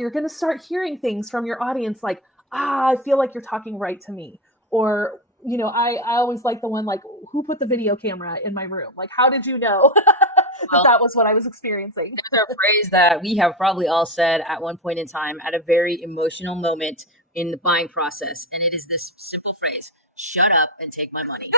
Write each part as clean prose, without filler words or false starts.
you're going to start hearing things from your audience like, I feel like you're talking right to me. Or, I always like the one like, who put the video camera in my room? Like, how did you know that was what I was experiencing? There's a phrase that we have probably all said at one point in time at a very emotional moment in the buying process. And it is this simple phrase: shut up and take my money.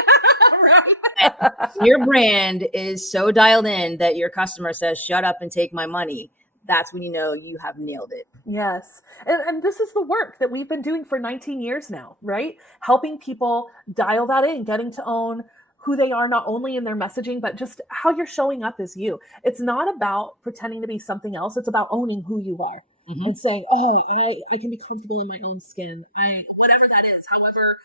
Right. Your brand is so dialed in that your customer says, shut up and take my money. That's when you know you have nailed it. Yes. And this is the work that we've been doing for 19 years now, right? Helping people dial that in, getting to own who they are, not only in their messaging, but just how you're showing up as you. It's not about pretending to be something else. It's about owning who you are and saying, oh, I can be comfortable in my own skin. Whatever that is, however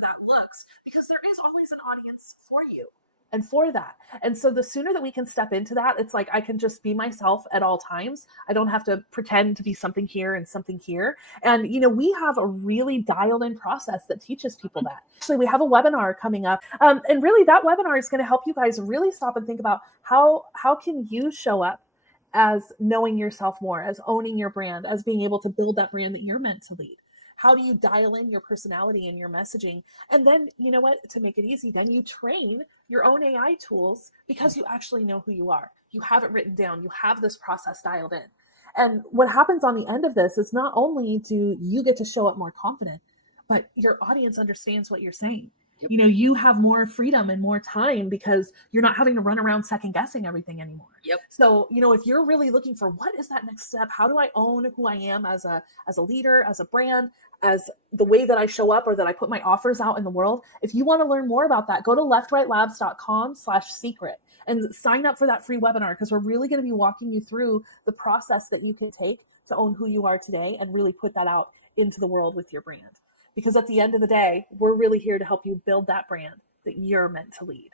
that looks, because there is always an audience for you and for that. And so the sooner that we can step into that, it's like I can just be myself at all times. I don't have to pretend to be something here and something here. And, we have a really dialed in process that teaches people that. Actually, we have a webinar coming up. And really that webinar is going to help you guys really stop and think about how can you show up as knowing yourself more, as owning your brand, as being able to build that brand that you're meant to lead. How do you dial in your personality and your messaging? And then, to make it easy, then you train your own AI tools because you actually know who you are. You have it written down. You have this process dialed in. And what happens on the end of this is not only do you get to show up more confident, but your audience understands what you're saying. Yep. You have more freedom and more time because you're not having to run around second guessing everything anymore. Yep. So, if you're really looking for what is that next step, how do I own who I am as a leader, as a brand, as the way that I show up or that I put my offers out in the world. If you want to learn more about that, go to leftrightlabs.com/secret and sign up for that free webinar, because we're really going to be walking you through the process that you can take to own who you are today and really put that out into the world with your brand. Because at the end of the day, we're really here to help you build that brand that you're meant to lead.